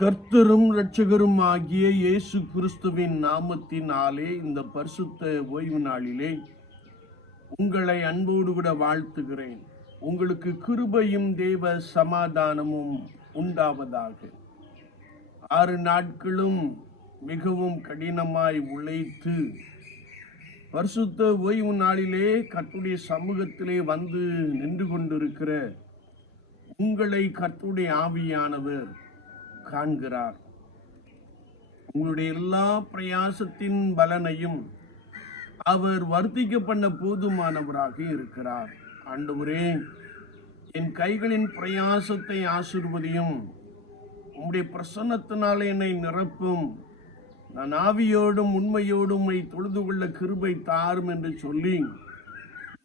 கர்த்தரும் இரட்சகரும் ஆகிய இயேசு கிறிஸ்துவின் நாமத்தினாலே இந்த பரிசுத்த ஓய்வு நாளிலே உங்களை அன்போடு கூட வாழ்த்துகிறேன். உங்களுக்கு கிருபையும் தேவ சமாதானமும் உண்டாவதாக. 6 நாட்களும் மிகவும் கடினமாய் உழைத்து பரிசுத்த ஓய்வு நாளிலே கர்த்தருடைய சமூகத்திலே வந்து நின்று கொண்டிருக்கிற உங்களை கர்த்தருடைய ஆவியானவர் காண்கிறார். உங்களுடைய எல்லா பிரயாசத்தின் பலனையும் அவர் வர்த்திக்க பண்ண போதுமானவராக இருக்கிறார். ஆண்டவரே, என் கைகளின் பிரயாசத்தை ஆசீர்வதியும், உம்முடைய பிரசன்னத்தினாலே என்னை நிரப்பும், நான் ஆவியோடும் உண்மையோடும் தொழுது கொள்ள கிருபை தாரும் என்று சொல்லி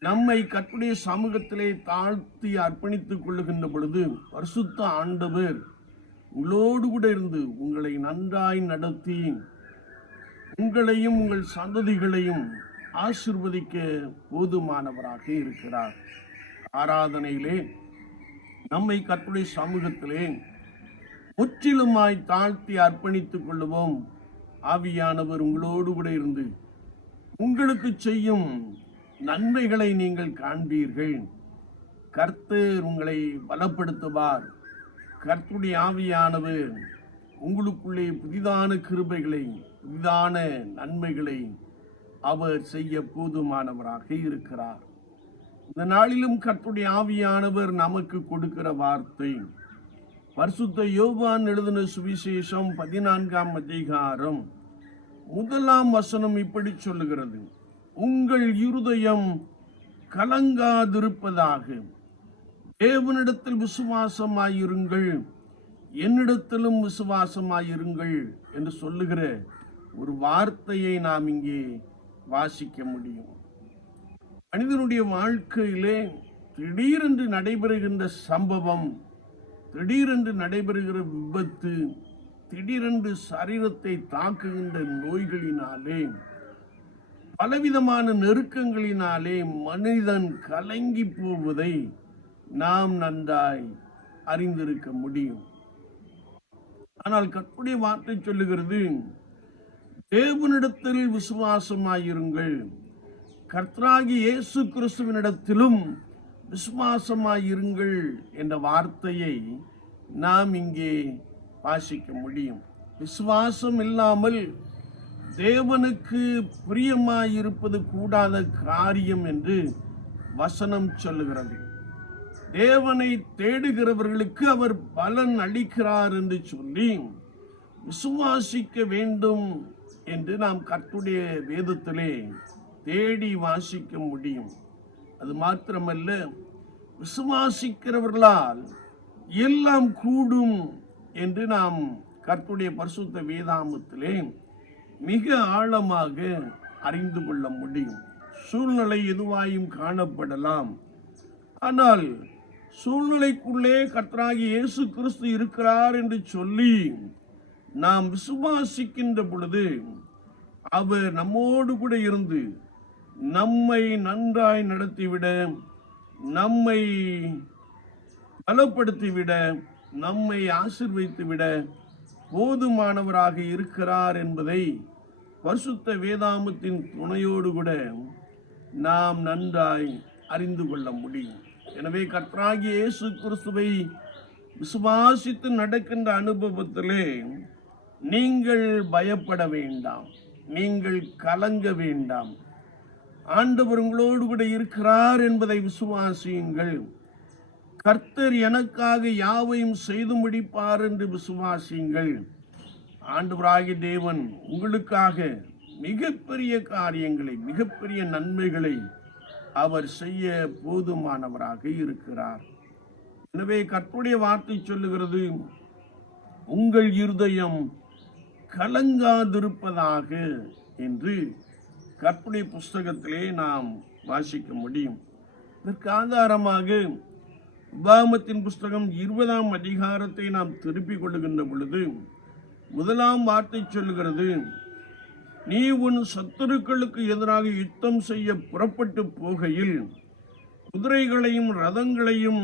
நம்மை கர்த்தருடைய சமூகத்திலே தாழ்த்தி அர்ப்பணித்துக் கொள்ளுகின்ற பொழுது பரிசுத்த ஆண்டவர் உங்களோடு கூட இருந்து உங்களை நன்றாய் நடத்தி உங்களையும் உங்கள் சந்ததிகளையும் ஆசீர்வதிக்க போதுமானவராக இருக்கிறார். ஆராதனையிலே நம்மை கர்த்தருடைய சமூகத்திலே முற்றிலுமாய் தாழ்த்தி அர்ப்பணித்துக் கொள்ளுவோம். ஆவியானவர் உங்களோடு கூட இருந்து உங்களுக்கு செய்யும் நன்மைகளை நீங்கள் காண்பீர்கள். கர்த்தர் உங்களை பலப்படுத்துவார். கர்த்தருடைய ஆவியானவர் உங்களுக்குள்ளே புதிதான கிருபைகளை, புதிதான நன்மைகளை அவர் செய்ய போதுமானவராக இருக்கிறார். இந்த நாளிலும் கர்த்தருடைய ஆவியானவர் நமக்கு கொடுக்கிற வார்த்தை பரிசுத்த யோவான் எழுதின சுவிசேஷம் 14ஆம் அதிகாரம் 1ஆம் வசனம் இப்படி சொல்லுகிறது: உங்கள் இருதயம் கலங்காதிருப்பதாக, தேவனிடத்தில் விசுவாசமாயிருங்கள், என்னிடத்திலும் விசுவாசமாயிருங்கள் என்று சொல்லுகிற ஒரு வார்த்தையை நாம் இங்கே வாசிக்க முடியும். மனிதனுடைய வாழ்க்கையிலே திடீரென்று நடைபெறுகின்ற சம்பவம், திடீரென்று நடைபெறுகிற விபத்து, திடீரென்று சரீரத்தை தாக்குகின்ற நோய்களினாலே, பலவிதமான நெருக்கங்களினாலே மனிதன் கலங்கி போவதை நாம் நன்றாய் அறிந்திருக்க முடியும். ஆனால் கர்த்தருடைய வார்த்தை சொல்லுகிறது, தேவனிடத்தில் விசுவாசமாயிருங்கள், கர்த்தராகிய இயேசு கிறிஸ்துவினிடத்திலும் விசுவாசமாயிருங்கள் என்ற வார்த்தையை நாம் இங்கே வாசிக்க முடியும். விசுவாசம் இல்லாமல் தேவனுக்கு பிரியமாயிருப்பது கூடாத காரியம் என்று வசனம் சொல்லுகிறது. தேவனை தேடுகிறவர்களுக்கு அவர் பலன் அளிக்கிறார் என்று சொல்லி விசுவாசிக்க வேண்டும் என்று நாம் கர்த்தருடைய வேதத்திலே தேடி வாசிக்க முடியும். அது மாத்திரமல்ல, விசுவாசிக்கிறவர்களால் எல்லாம் கூடும் என்று நாம் கர்த்தருடைய பரிசுத்த வேதாகமத்திலே மிக ஆழமாக அறிந்து கொள்ள முடியும். சூழ்நிலை எதுவாயும் காணப்படலாம், ஆனால் சூழ்நிலைக்குள்ளே கர்த்தராகிய இயேசு கிறிஸ்து இருக்கிறார் என்று சொல்லி நாம் விசுவாசிக்கின்ற பொழுது அவர் நம்மோடு கூட இருந்து நம்மை நன்றாய் நடத்திவிட, நம்மை பலப்படுத்திவிட, நம்மை ஆசீர்வதித்துவிட போதுமானவராக இருக்கிறார் என்பதை பரிசுத்த வேதாகமத்தின் துணையோடு கூட நாம் நன்றாய் அறிந்து கொள்ள முடியும். எனவே கர்த்தராகிய இயேசு கிறிஸ்துவை விசுவாசித்து நடக்கின்ற அனுபவத்திலே நீங்கள் பயப்பட வேண்டாம், நீங்கள் கலங்க வேண்டாம். ஆண்டவர் உங்களோடு கூட இருக்கிறார் என்பதை விசுவாசியுங்கள். கர்த்தர் எனக்காக யாவையும் செய்து முடிப்பார் என்று விசுவாசியுங்கள். ஆண்டவராகிய தேவன் உங்களுக்காக மிகப்பெரிய காரியங்களை, மிகப்பெரிய நன்மைகளை அவர் செய்ய போதுமானவராக இருக்கிறார். எனவே கர்த்தருடைய வார்த்தை சொல்லுகிறது, உங்கள் இருதயம் கலங்காதிருப்பதாக என்று கர்த்தருடைய புஸ்தகத்திலே நாம் வாசிக்க முடியும். இதற்கு ஆதாரமாக உபாகமத்தின் புஸ்தகம் 20ஆம் அதிகாரத்தை நாம் திருப்பிக் கொள்ளுகின்ற பொழுது 1ஆம் வார்த்தை சொல்லுகிறது, நீ உன் சத்துருக்களுக்கு எதிராக யுத்தம் செய்ய புறப்பட்டு போகையில் குதிரைகளையும் ரதங்களையும்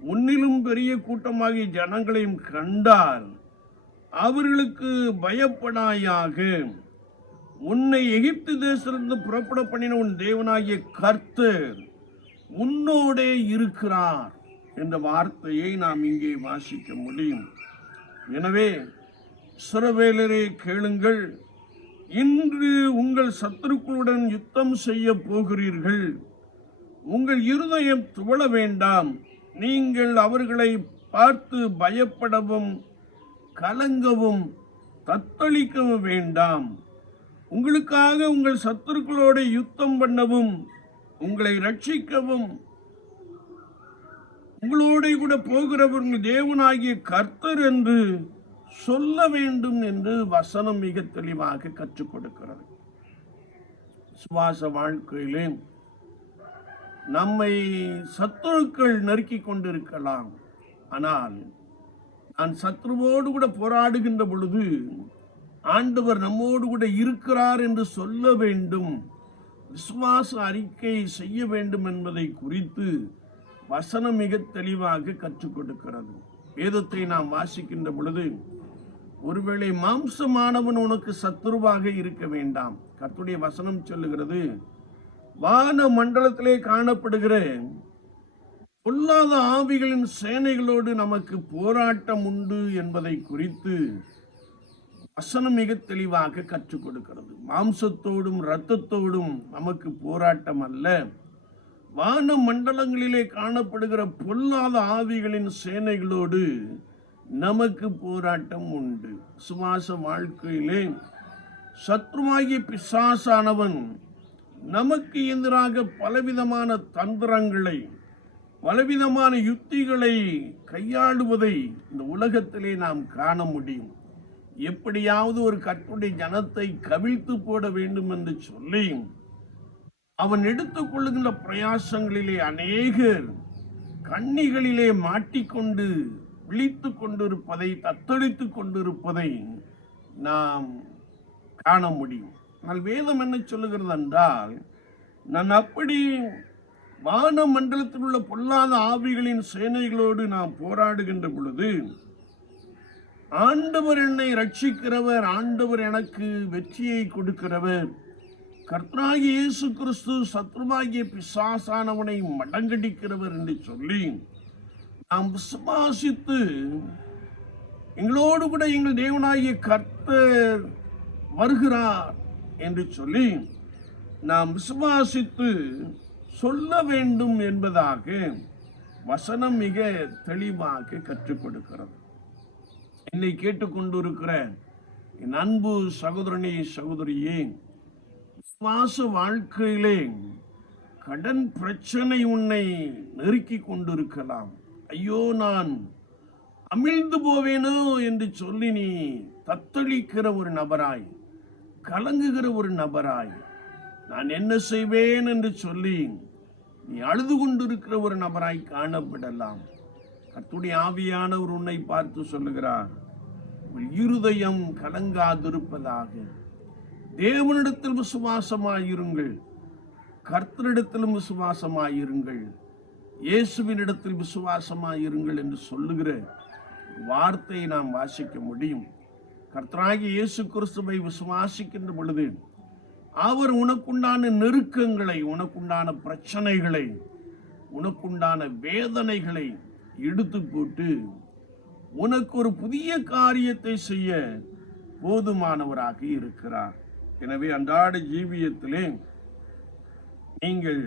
உன்னிலும் பெரிய கூட்டமாகிய ஜனங்களையும் கண்டால் அவர்களுக்கு பயப்படாயாக. உன்னை எகிப்து தேசத்திலிருந்து புறப்பட பண்ணின உன் தேவனாகிய கர்த்தர் உன்னோடே இருக்கிறார் என்ற வார்த்தையை நாம் இங்கே வாசிக்க முடியும். எனவே இஸ்ரவேலரே கேளுங்கள், இன்று உங்கள் சத்துருக்களுடன் யுத்தம் செய்ய போகிறீர்கள். உங்கள் இருதயம் துவள வேண்டாம். நீங்கள் அவர்களை பார்த்து பயப்படவும் கலங்கவும் தத்தளிக்கவும் வேண்டாம். உங்களுக்காக உங்கள் சத்துருக்களோடு யுத்தம் பண்ணவும் உங்களை ரட்சிக்கவும் உங்களோட கூட போகிறவர்கள் தேவனாகிய கர்த்தர் என்று சொல்ல வேண்டும் என்று வசனம் மிக தெளிவாக கற்றுக் கொடுக்கிறது. சுவாச வாழ்க்கையிலே நம்மை சத்துருக்கள் நெருக்கி கொண்டிருக்கலாம். ஆனால் நான் சத்ருவோடு கூட போராடுகின்ற பொழுது ஆண்டவர் நம்மோடு கூட இருக்கிறார் என்று சொல்ல வேண்டும், விசுவாச அறிக்கை செய்ய வேண்டும் என்பதை குறித்து வசனம் மிக தெளிவாக கற்றுக் கொடுக்கிறது. வேதத்தை நாம் வாசிக்கின்ற பொழுது, ஒருவேளை மாம்சமானவன் உனக்கு சத்துருவாக இருக்க வேண்டாம். கர்த்தருடைய வசனம் சொல்லுகிறது, வான மண்டலத்திலே காணப்படுகிற பொல்லாத ஆவிகளின் சேனைகளோடு நமக்கு போராட்டம் உண்டு என்பதை குறித்து வசனம் மிக தெளிவாக கற்றுக் கொடுக்கிறது. மாம்சத்தோடும் இரத்தத்தோடும் நமக்கு போராட்டம் அல்ல, வான மண்டலங்களிலே காணப்படுகிற பொல்லாத ஆவிகளின் சேனைகளோடு நமக்கு போராட்டம் உண்டு. சுவாச வாழ்க்கையிலே சத்ருவாகிய பிசாசானவன் நமக்கு எதிராக பலவிதமான தந்திரங்களை, பலவிதமான யுத்திகளை கையாளுவதை இந்த உலகத்திலே நாம் காண முடியும். எப்படியாவது ஒரு கர்த்தருடைய ஜனத்தை கவிழ்த்து போட வேண்டும் என்று சொல்லி அவன் எடுத்துக் கொள்ளுகின்ற பிரயாசங்களிலே அநேகர் கண்ணிகளிலே மாட்டிக்கொண்டு விழித்து கொண்டிருப்பதை, தத்தளித்துக் கொண்டிருப்பதை நாம் காண முடியும். ஆனால் வேதம் என்ன சொல்லுகிறது என்றால், நான் அப்படி வான மண்டலத்தில் உள்ள பொல்லாத ஆவிகளின் சேனைகளோடு நாம் போராடுகின்ற பொழுது ஆண்டவர் என்னை ரட்சிக்கிறவர், ஆண்டவர் எனக்கு வெற்றியை கொடுக்கிறவர், கர்த்தராகிய இயேசு கிறிஸ்து சத்ருவாகிய பிசாசானவனை மடங்கடிக்கிறவர் என்று சொல்லி நாம் விசுவாசித்து, எங்களோடு கூட எங்கள் தேவனாகிய கர்த்தர் வருகிறார் என்று சொல்லி நாம் விசுவாசித்து சொல்ல வேண்டும் என்பதாக வசனம் மிக தெளிவாக கற்றுக் கொடுக்கிறது. என்னை கேட்டுக்கொண்டிருக்கிற என் அன்பு சகோதரனே, சகோதரியே, விசுவாச வாழ்க்கையிலே கடன் பிரச்சனை உன்னை நெருக்கி கொண்டிருக்கலாம். ஐயோ, நான் அமிழ்ந்து போவேனோ என்று சொல்லி நீ தத்தளிக்கிற ஒரு நபராய், கலங்குகிற ஒரு நபராய், நான் என்ன செய்வேன் என்று சொல்லி நீ அழுது கொண்டிருக்கிற ஒரு நபராய் காணப்படலாம். கர்த்தருடைய ஆவியானவர் உன்னை பார்த்து சொல்லுகிறார், உங்கள் இருதயம் கலங்காதிருப்பதாக. தேவனிடத்தில் விசுவாசமாயிருங்கள், கர்த்தரிடத்திலும் விசுவாசமாயிருங்கள், இயேசுவினிடத்தில் விசுவாசமாயிருங்கள் என்று சொல்லுகிற வார்த்தையை நாம் வாசிக்க முடியும். கர்த்தராகிய இயேசு கிறிஸ்துவை விசுவாசிக்கின்ற பொழுது அவர் உனக்குண்டான நெருக்கங்களை, உனக்குண்டான பிரச்சனைகளை, உனக்குண்டான வேதனைகளை எடுத்து போட்டு உனக்கு ஒரு புதிய காரியத்தை செய்ய போதுமானவராக இருக்கிறார். எனவே அன்றாட ஜீவியத்திலே நீங்கள்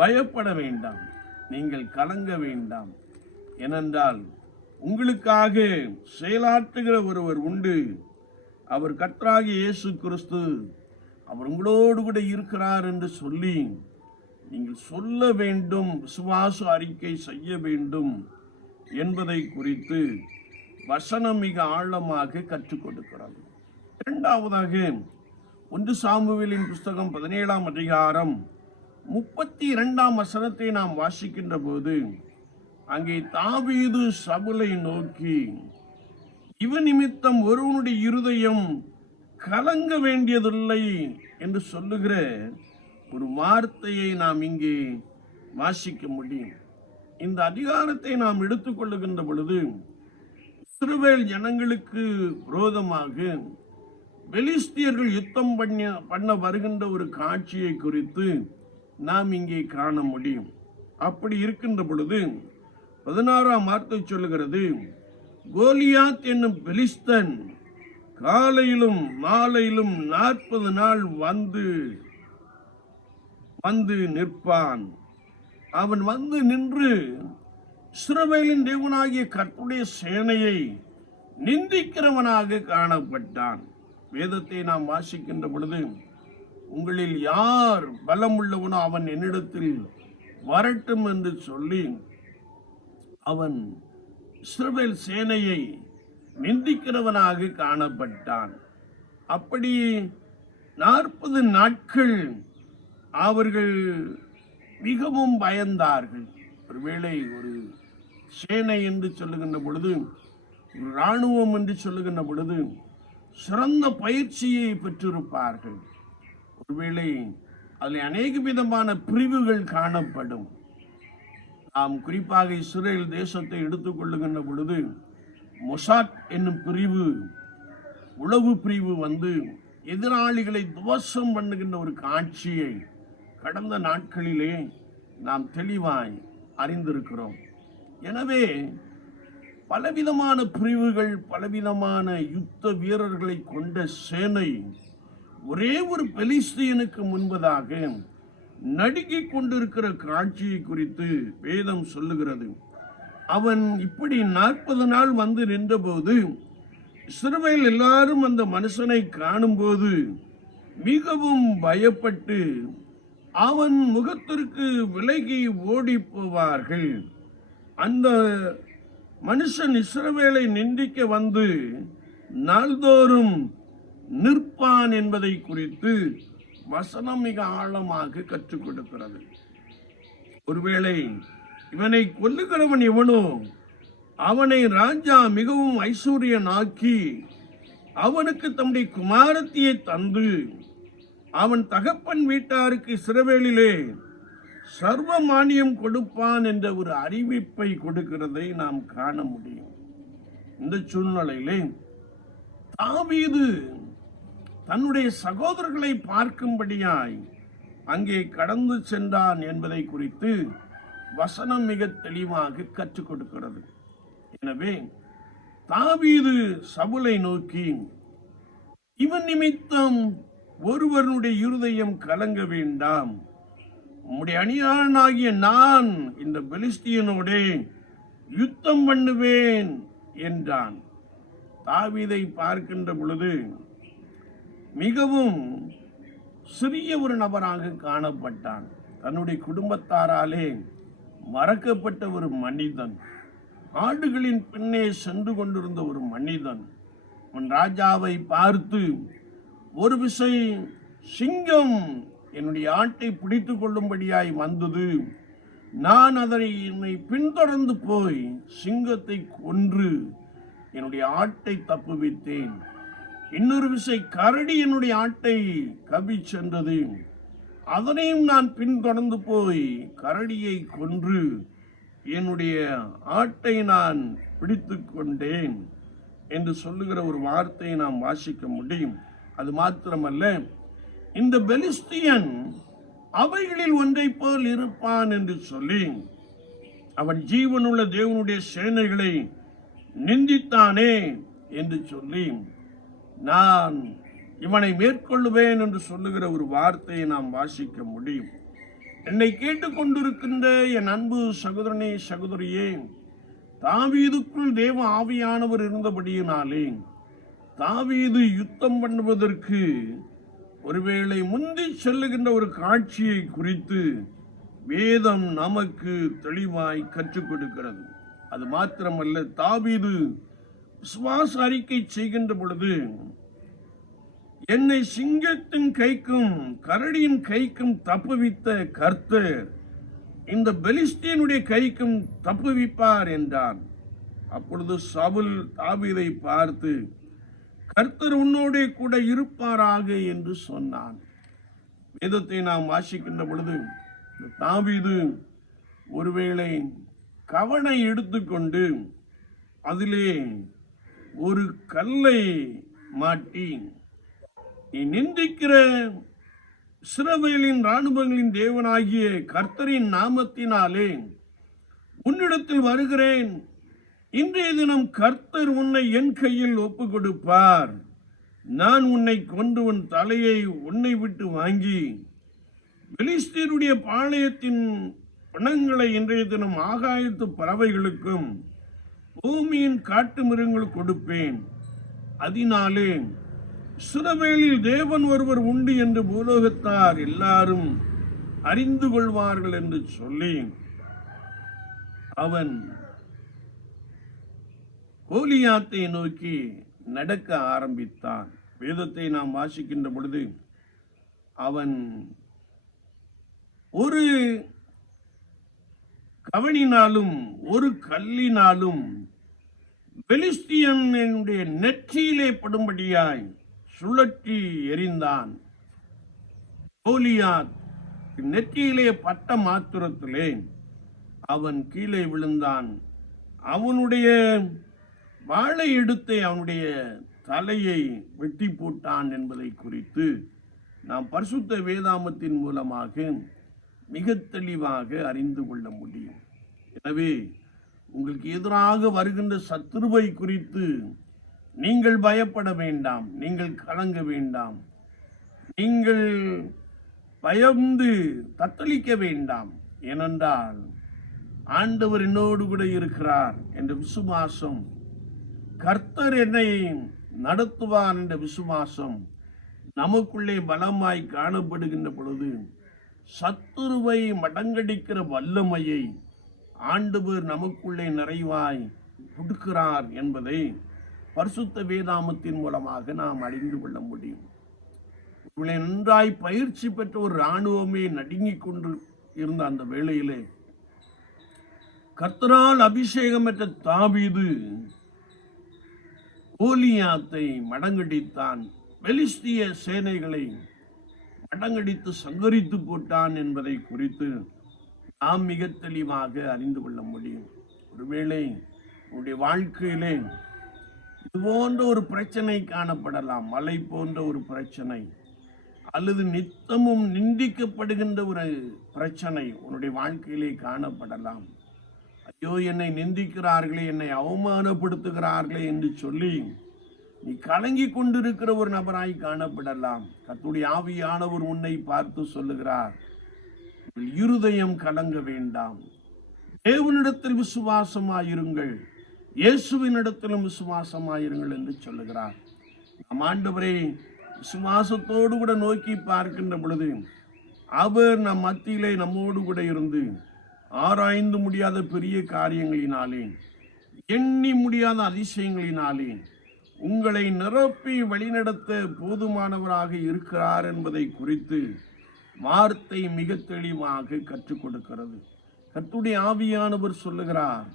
பயப்பட வேண்டாம், நீங்கள் கலங்க வேண்டாம். ஏனென்றால் உங்களுக்காக செயலாற்றுகிற ஒருவர் உண்டு. அவர் கர்த்தராகிய இயேசு கிறிஸ்து, அவர் உங்களோடு கூட இருக்கிறார் என்று சொல்லி நீங்கள் சொல்ல வேண்டும், விசுவாச அறிக்கை செய்ய வேண்டும் என்பதை குறித்து வசனம் மிக ஆழமாக கற்றுக் கொடுக்கிறது. இரண்டாவதாக 1 சாமுவேலின் புஸ்தகம் 17ஆம் அதிகாரம் 32ஆம் வசனத்தை நாம் வாசிக்கின்ற போது, அங்கே தாவீது சவுலை நோக்கி, இவன் நிமித்தம் ஒருவனுடைய இருதயம் கலங்க வேண்டியதில்லை என்று சொல்லுகிற ஒரு வார்த்தையை நாம் இங்கே வாசிக்க முடியும். இந்த அதிகாரத்தை நாம் எடுத்துக்கொள்ளுகின்ற பொழுது இஸ்ரவேல் ஜனங்களுக்கு விரோதமாக பெலிஸ்தியர்கள் யுத்தம் பண்ண வருகின்ற ஒரு காட்சியை குறித்து நாம் இங்கே காண முடியும். அப்படி இருக்கின்ற பொழுது 16ஆம் வார்த்தை சொல்லுகிறது, கோலியாத் என்னும் பெலிஸ்தன் காலையிலும் மாலையிலும் 40 நாள் வந்து நிற்பான். அவன் வந்து நின்று இஸ்ரவேலின் தேவனாகிய கர்த்தருடைய சேனையை நிந்திக்கிறவனாக காணப்பட்டான். வேதத்தை நாம் வாசிக்கின்ற பொழுது, உங்களில் யார் பலம் உள்ளவனோ அவன் என்னிடத்தில் வரட்டும் என்று சொல்லி அவன் இஸ்ரவேல் சேனையை நிந்திக்கிறவனாக காணப்பட்டான். அப்படி 40 நாட்கள் அவர்கள் மிகவும் பயந்தார்கள். ஒருவேளை ஒரு சேனை என்று சொல்லுகின்ற பொழுது, இராணுவம் என்று சொல்லுகின்ற பொழுது சிறந்த பயிற்சியை பெற்றிருப்பார்கள். ஒருவேளை அதில் அநேக விதமான பிரிவுகள் காணப்படும். நாம் குறிப்பாக இஸ்ரேல் தேசத்தை எடுத்துக்கொள்ளுகின்ற பொழுது மொசாட் என்னும் பிரிவு, உளவு பிரிவு வந்து எதிராளிகளை துவசம் பண்ணுகின்ற ஒரு காட்சியை கடந்த நாட்களிலே நாம் தெளிவாய் அறிந்திருக்கிறோம். எனவே பலவிதமான பிரிவுகள், பலவிதமான யுத்த வீரர்களை கொண்ட சேனை ஒரே ஒரு பெலிஸ்தியனுக்கு முன்பதாக நடுங்கிக் கொண்டிருக்கிற காட்சியை குறித்து வேதம் சொல்லுகிறது. அவன் இப்படி 40 நாள் வந்து நின்றபோது இஸ்ரவேல் எல்லாரும் அந்த மனுஷனை காணும்போது மிகவும் பயப்பட்டு அவன் முகத்திற்கு விலகி ஓடி போவார்கள். அந்த மனுஷன் இஸ்ரவேலை நிந்திக்க வந்து நாள்தோறும் நிற்பான் என்பதை குறித்து வசனம் மிக ஆழமாக கற்றுக் கொடுக்கிறது. ஒருவேளை இவனை கொல்லுகிறவன் எவனோ அவனை ராஜா மிகவும் ஐஸ்வர்யனாக்கி அவனுக்கு தம்முடைய குமாரத்தியை தந்து அவன் தகப்பன் வீட்டாருக்கு இஸ்ரவேலிலே சர்வ மானியம் கொடுப்பான் என்ற ஒரு அறிவிப்பை கொடுக்கிறதை நாம் காண முடியும். இந்த சூழ்நிலையிலே தாவீது தன்னுடைய சகோதரர்களை பார்க்கும்படியாய் அங்கே கடந்து சென்றான் என்பதை குறித்து வசனம் மிக தெளிவாக கற்றுக் கொடுக்கிறது. எனவே தாவீது சவுலை நோக்கி, இவன் நிமித்தம் ஒருவனுடைய இருதயம் கலங்க வேண்டாம், உம்முடைய அணியாளனாகிய நான் இந்த பெலிஸ்தியனோடே யுத்தம் பண்ணுவேன் என்றான். தாவீதை பார்க்கின்ற பொழுது மிகவும் சிறிய ஒரு நபராக காணப்பட்டான். தன்னுடைய குடும்பத்தாராலே மறக்கப்பட்ட ஒரு மனிதன், ஆடுகளின் பின்னே சென்று கொண்டிருந்த ஒரு மனிதன். உன் ராஜாவை பார்த்து ஒரு விசை சிங்கம் என்னுடைய ஆட்டை பிடித்து கொள்ளும்படியாய் வந்தது, நான் என்னை பின்தொடர்ந்து போய் சிங்கத்தை கொன்று என்னுடைய ஆட்டை தப்புவித்தேன். இன்னொரு விசை கரடி என்னுடைய ஆட்டை கவி சென்றது, அதனையும் நான் பின்தொடர்ந்து போய் கரடியை கொன்று என்னுடைய ஆட்டை நான் பிடித்து கொண்டேன் என்று சொல்லுகிற ஒரு வார்த்தையை நாம் வாசிக்க முடியும். அது மாத்திரமல்ல, இந்த பெலிஸ்தியன் அவைகளில் ஒன்றை போல் இருப்பான் என்று சொல்லி அவன் ஜீவனுள்ள தேவனுடைய சேனைகளை நிந்தித்தானே என்று சொல்லி நான் இவனை மேற்கொள்ளுவேன் என்று சொல்லுகிற ஒரு வார்த்தையை நாம் வாசிக்க முடியும். என்னை கேட்டுக்கொண்டிருக்கின்ற என் அன்பு சகோதரனே, சகோதரியே, தாவீதுக்குள் தேவ ஆவியானவர் இருந்தபடியினாலே தாவீது யுத்தம் பண்ணுவதற்கு ஒருவேளை முந்தி செல்லுகின்ற ஒரு காட்சியை குறித்து வேதம் நமக்கு தெளிவாய் கற்றுக் கொடுக்கிறது. அது மாத்திரமல்ல, தாவீது விசுவாச அறிக்கை செய்கின்ற பொழுது, என்னை சிங்கத்தின் கைக்கும் கரடியின் கைக்கும் தப்புவித்த கர்த்தர் இந்த பெலிஸ்தியனுடைய கைக்கும் தப்புவிப்பார் என்றான். அப்பொழுது சவுல் தாவீதை பார்த்து, கர்த்தர் உன்னோடே கூட இருப்பாராக என்று சொன்னான். வேதத்தை நாம் வாசிக்கின்ற பொழுது தாவீது ஒருவேளை கவனை எடுத்துக்கொண்டு அதிலே ஒரு கல்லை மாட்டி நீ நிந்திக்கிற இஸ்ரவேலின் இராணுவங்களின் தேவனாகிய கர்த்தரின் நாமத்தினாலே உன்னிடத்தில் வருகிறேன். இன்றைய தினம் கர்த்தர் உன்னை என் கையில் ஒப்பு கொடுப்பார். நான் உன்னை கொண்டு உன் தலையை உன்னை விட்டு வாங்கி பெலிஸ்தீருடைய பாளையத்தின் பிணங்களை இன்றைய தினம் ஆகாயத்து பறவைகளுக்கும் பூமியின் காட்டு மிருகங்கள் கொடுப்பேன். அதனாலே இஸ்ரவேலில் தேவன் ஒருவர் உண்டு என்று பூலோகத்தார் எல்லாரும் அறிந்து கொள்வார்கள் என்று சொல்லி அவன் கோலியாத்தை நோக்கி நடக்க ஆரம்பித்தான். வேதத்தை நாம் வாசிக்கின்ற பொழுது அவன் ஒரு கவனினாலும் ஒரு கல்லினாலும் பெலிஸ்தியனுடைய நெற்றியிலே படும்படியாய் சுழற்றி எறிந்தான். கோலியாத் நெற்றியிலே பட்ட மாத்திரத்திலே அவன் கீழே விழுந்தான். அவனுடைய வாளை எடுத்து அவனுடைய தலையை வெட்டி போட்டான் என்பதை குறித்து நாம் பரிசுத்த வேதாமத்தின் மூலமாக மிக தெளிவாக அறிந்து கொள்ள முடியும். எனவே உங்களுக்கு எதிராக வருகின்ற சத்துருவை குறித்து நீங்கள் பயப்பட வேண்டாம், நீங்கள் கலங்க வேண்டாம், நீங்கள் பயந்து தத்தளிக்க வேண்டாம். ஏனென்றால் ஆண்டவர் என்னோடு கூட இருக்கிறார் என்ற விசுவாசம், கர்த்தர் என்னை நடத்துவார் என்ற விசுவாசம் நமக்குள்ளே பலமாய் காணப்படுகின்ற பொழுது சத்துருவை மடங்கடிக்கிற வல்லமையை ஆண்டவர் நமக்குள்ளே நிறைவாய் கொடுக்கிறார் என்பதை பரிசுத்த வேதாமத்தின் மூலமாக நாம் அறிந்து கொள்ள முடியும். நன்றாய் பயிற்சி பெற்ற ஒரு இராணுவமே நடுங்கிக் கொண்டு இருந்த அந்த வேளையிலே கர்த்தரால் அபிஷேகம் பெற்ற தாவீது கோலியாத்தை மடங்கடித்தான், பெலிஸ்திய சேனைகளை மடங்கடித்து சங்கரித்து போட்டான் என்பதை குறித்து நாம் மிக தெளிவாக அறிந்து கொள்ள முடியும். ஒருவேளை உன்னுடைய வாழ்க்கையிலே இது போன்ற ஒரு பிரச்சனை காணப்படலாம், மலை போன்ற ஒரு பிரச்சனை, அல்லது நித்தமும் நிந்திக்கப்படுகின்ற ஒரு பிரச்சனை உன்னுடைய வாழ்க்கையிலே காணப்படலாம். ஐயோ, என்னை நிந்திக்கிறார்களே, என்னை அவமானப்படுத்துகிறார்களே என்று சொல்லி நீ கலங்கி கொண்டிருக்கிற ஒரு நபராய் காணப்படலாம். கர்த்தருடைய ஆவியானவர் உன்னை பார்த்து சொல்லுகிறார், இருதயம் கலங்க வேண்டாம், தேவனிடத்தில் விசுவாசமாயிருங்கள், இயேசுவினிடத்திலும் விசுவாசமாயிருங்கள் என்று சொல்லுகிறார். நம் ஆண்டவரை விசுவாசத்தோடு கூட நோக்கி பார்க்கின்ற பொழுது அவர் நம் மத்தியிலே நம்மோடு கூட இருந்து ஆராய்ந்து முடியாத பெரிய காரியங்களினாலே, எண்ணி முடியாத அதிசயங்களினாலே உங்களை நிரப்பி வழிநடத்த போதுமானவராக இருக்கிறார் என்பதை குறித்து வார்த்தை மிக தெளிவாக கற்றுக் கொடுக்கிறது. கர்த்தருடைய ஆவியானவர் சொல்லுகிறார்,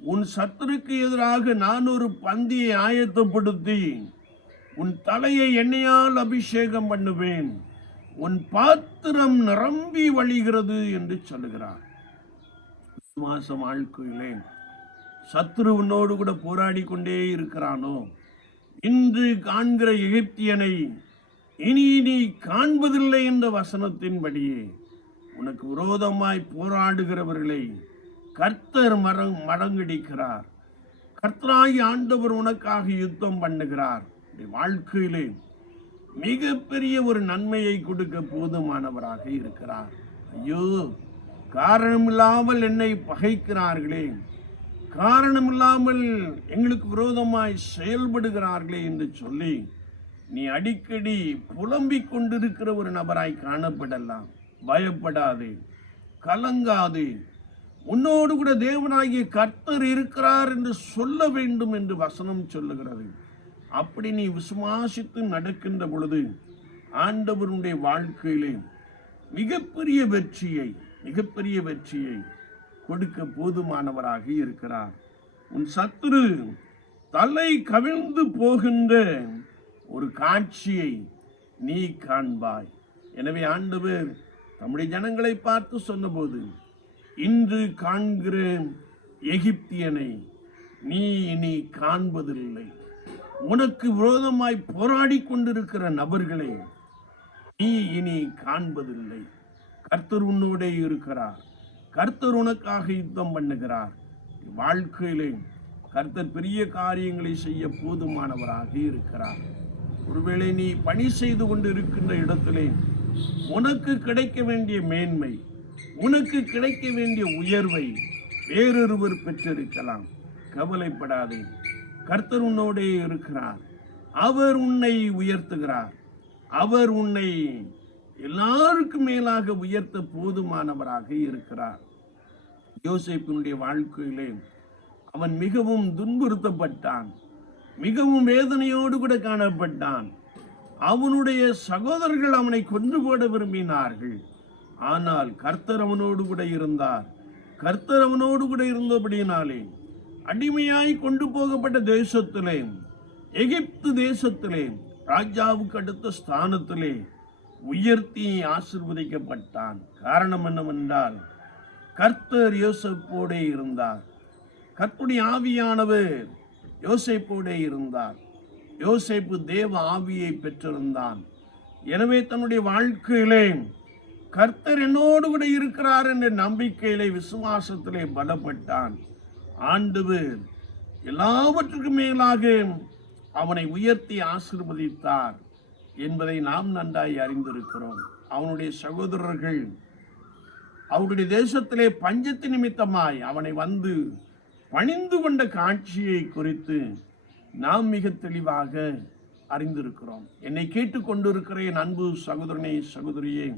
உன் சத்துருக்கு எதிராக நான் ஒரு பந்தியை ஆயத்தப்படுத்தி உன் தலையை எண்ணெயால் அபிஷேகம் பண்ணுவேன், உன் பாத்திரம் நிரம்பி வழிகிறது என்று சொல்லுகிறார். விசுவாச வாழ்க்கையிலே சத்துருவனோடு கூட போராடி கொண்டே இருக்கிறானோ, இன்று காண்கிற எகிப்தியனை இனி நீ காண்பதில்லை என்ற வசனத்தின்படியே உனக்கு விரோதமாய் போராடுகிறவர்களை கர்த்தர் மடங்கடிக்கிறார். கர்த்தராகி ஆண்டவர் உனக்காக யுத்தம் பண்ணுகிறார். வாழ்க்கையிலே மிகப்பெரிய ஒரு நன்மையை கொடுக்க போதுமானவராக இருக்கிறார். ஐயோ, காரணமில்லாமல் என்னை பகைக்கிறார்களே, காரணமில்லாமல் எங்களுக்கு விரோதமாய் செயல்படுகிறார்களே என்று சொல்லி நீ அடிக்கடி புலம்பிக் கொண்டிருக்கிற ஒரு நபராய் காணப்படலாம். பயப்படாதே, கலங்காதே, உன்னோடு கூட தேவனாகிய கர்த்தர் இருக்கிறார் என்று சொல்ல வேண்டும் என்று வசனம் சொல்லுகிறது. அப்படி நீ விசுவாசித்து நடக்கின்ற பொழுது ஆண்டவருடைய வாழ்க்கையிலே மிகப்பெரிய வெற்றியை கொடுக்க போதுமானவராக இருக்கிறார். உன் சத்துரு தலை கவிழ்ந்து போகின்ற ஒரு காட்சியை நீ காண்பாய். எனவே ஆண்டவர் தம்முடைய ஜனங்களை பார்த்து சொன்னபோது, இன்று காண்கிற எகிப்தியனை நீ இனி காண்பதில்லை, உனக்கு விரோதமாய் போராடி கொண்டிருக்கிற நபர்களை நீ இனி காண்பதில்லை. கர்த்தர் உன்னோடே இருக்கிறார். கர்த்தர் உனக்காக யுத்தம் பண்ணுகிறார். வாழ்க்கையிலே கர்த்தர் பெரிய காரியங்களை செய்ய போதுமானவராக இருக்கிறார். ஒருவேளை நீ பணி செய்து கொண்டு இருக்கின்ற இடத்திலே உனக்கு கிடைக்க வேண்டிய மேன்மை, உனக்கு கிடைக்க வேண்டிய உயர்வை வேறொருவர் பெற்றிருக்கலாம். கவலைப்படாதே, கர்த்தர் உன்னோடே இருக்கிறார். அவர் உன்னை உயர்த்துகிறார். அவர் உன்னை எல்லாருக்கும் மேலாக உயர்த்த போதுமானவராக இருக்கிறார். யோசேப்பினுடைய வாழ்க்கையிலே அவன் மிகவும் துன்புறுத்தப்பட்டான், மிகவும் வேதனையோடு கூட காணப்பட்டான். அவனுடைய சகோதரர்கள் அவனை கொன்று போட விரும்பினார்கள். ஆனால் கர்த்தர் அவனோடு கூட இருந்தார். கர்த்தர் அவனோடு கூட இருந்தபடியினாலே அடிமையாய் கொண்டு போகப்பட்ட தேசத்திலே, எகிப்து தேசத்திலே ராஜாவுக்கு அடுத்த ஸ்தானத்திலே உயர்த்தி ஆசீர்வதிக்கப்பட்டான். காரணம் என்னவென்றால் கர்த்தர் யோசேப்போடே இருந்தார். கர்த்தருடைய ஆவியானவர் யோசேப்போடே இருந்தார். யோசேப்பு தேவ ஆவியை பெற்றிருந்தான். எனவே தன்னுடைய வாழ்க்கையிலே கர்த்தர் என்னோடு கூட இருக்கிறார் என்ற நம்பிக்கையிலே, விசுவாசத்திலே பலப்பட்டான். ஆண்டவர் எல்லாவற்றுக்கும் மேலாக அவனை உயர்த்தி ஆசீர்வதித்தார் என்பதை நாம் நன்றாய் அறிந்திருக்கிறோம். அவனுடைய சகோதரர்கள் அவருடைய தேசத்திலே பஞ்சத்து நிமித்தமாய் அவனை வந்து பணிந்து கொண்ட காட்சியை குறித்து நாம் மிக தெளிவாக அறிந்திருக்கிறோம். என்னை கேட்டுக்கொண்டிருக்கிற என் அன்பு சகோதரனே, சகோதரியே,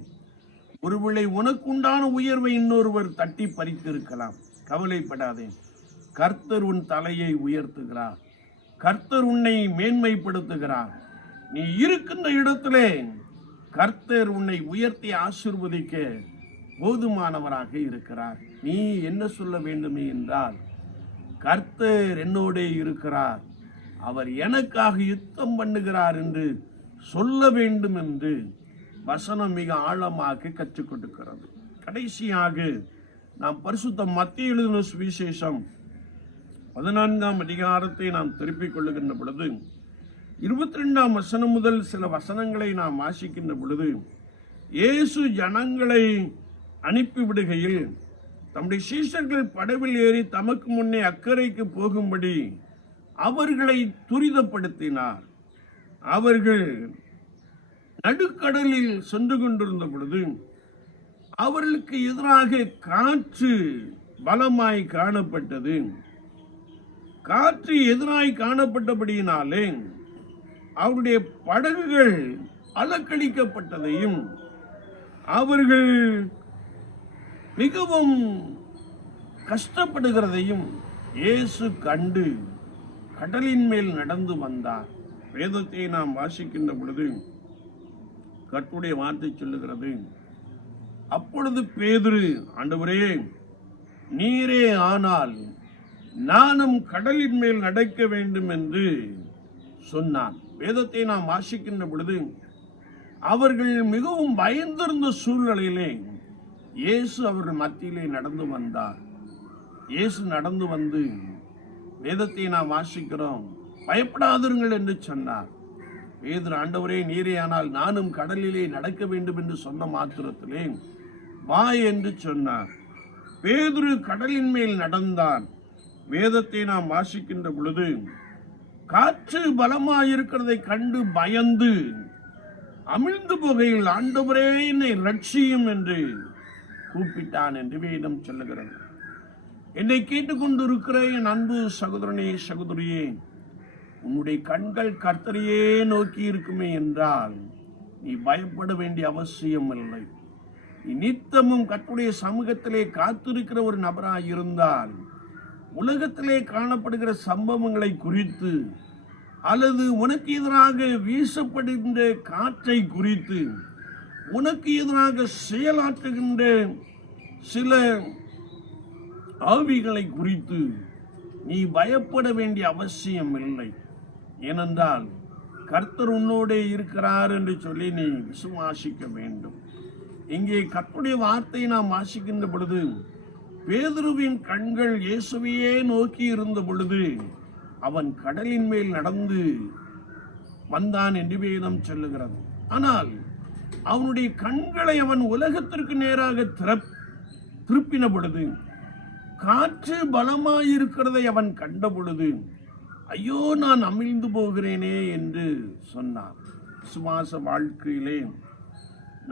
ஒருவேளை உனக்கு உண்டான உயர்வை இன்னொருவர் தட்டி பறித்திருக்கலாம். கவலைப்படாதே, கர்த்தர் உன் தலையை உயர்த்துகிறார். கர்த்தர் உன்னை மேன்மைப்படுத்துகிறார். நீ இருக்கின்ற இடத்திலே கர்த்தர் உன்னை உயர்த்தி ஆசீர்வதிக்க போதுமானவராக இருக்கிறார். நீ என்ன சொல்ல வேண்டுமே என்றால், கர்த்தர் என்னோடே இருக்கிறார், அவர் எனக்காக யுத்தம் பண்ணுகிறார் என்று சொல்ல வேண்டும் என்று வசனம் மிக ஆழமாக கற்றுக் கொடுக்கிறது. கடைசியாக நாம் பரிசுத்த மத்தேயு எழுதின சுவிசேஷம் 14ஆம் அதிகாரத்தை நாம் திருப்பிக் கொள்ளுகின்ற பொழுது 22ஆம் வசனம் முதல் சில வசனங்களை நாம் வாசிக்கின்ற பொழுது, இயேசு ஜனங்களை அனுப்பிவிடுகையில் தம்முடைய சீஷர்கள் படவில் ஏறி தமக்கு முன்னே அக்கறைக்கு போகும்படி அவர்களை துரிதப்படுத்தினார். அவர்கள் நடுக்கடலில் சென்று கொண்டிருந்த பொழுது அவர்களுக்கு எதிராக காற்று பலமாய் காணப்பட்டது. காற்று எதிராய் காணப்பட்டபடியினாலே அவருடைய படகுகள் அலக்களிக்கப்பட்டதையும் அவர்கள் மிகவும் கஷ்டப்படுகிறதையும் இயேசு கண்டு கடலின் மேல் நடந்து வந்தார். வேதத்தை நாம் வாசிக்கின்ற பொழுது கர்த்தருடைய வார்த்தை சொல்லுகிறது, அப்பொழுது பேதுரு, ஆண்டவரே, நீரே ஆனால் நானும் கடலின் மேல் நடக்க வேண்டும் என்று சொன்னான். வேதத்தை நாம் வாசிக்கின்ற பொழுது அவர்கள் மிகவும் பயந்திருந்த சூழ்நிலையிலே இயேசு அவர்கள் மத்தியிலே நடந்து வந்தார். இயேசு நடந்து வந்து வேதத்தை நாம் வாசிக்கிறோம், பயப்படாதிருங்கள் என்று சொன்னார். பேதுரு, ஆண்டவரே நீரே ஆனால் நானும் கடலிலே நடக்க வேண்டும் என்று சொன்ன மாத்திரத்திலே வா என்று சொன்னார். பேதுரு கடலின் மேல் நடந்தான். வேதத்தை நாம் வாசிக்கின்ற பொழுது காற்று பலமாயிருக்கிறதை கண்டு பயந்து அமிழ்ந்து போகையில், ஆண்டவரே என்னை ரட்சியும் என்று கூப்பிட்டான் என்று வேதம் சொல்லுகிறது. என்னை கேட்டுக்கொண்டிருக்கிற என் அன்பு சகோதரனே, சகோதரியே, உன்னுடைய கண்கள் கர்த்தரையே நோக்கி இருக்குமே என்றால் நீ பயப்பட வேண்டிய அவசியம் இல்லை. நீ நித்தமும் கர்த்தருடைய சமூகத்திலே காத்திருக்கிற ஒரு நபராய் இருந்தால் உலகத்திலே காணப்படுகிற சம்பவங்களை குறித்து அல்லது உனக்கு எதிராக வீசப்படுகின்ற காற்றை குறித்து, உனக்கு எதிராக செயலாற்றுகின்ற சில ஆவிகளை குறித்து நீ பயப்பட வேண்டிய அவசியம் இல்லை. ஏனென்றால் கர்த்தர் உன்னோடே இருக்கிறார் என்று சொல்லி நீ விசுவாசிக்க வேண்டும். இங்கே கர்த்தருடைய வார்த்தையை நாம் வாசிக்கின்ற பொழுது பேதுருவின் கண்கள் இயேசுவையே நோக்கி இருந்த பொழுது அவன் கடலின் மேல் நடந்து வந்தான் என்று வேதம் சொல்லுகிறது. ஆனால் அவனுடைய கண்களை அவன் உலகத்திற்கு நேராக திருப்பின பொழுது, காற்று பலமாயிருக்கிறதை அவன் கண்ட பொழுது, ஐயோ நான் அமிழ்ந்து போகிறேனே என்று சொன்னான். விசுவாச வாழ்க்கையிலே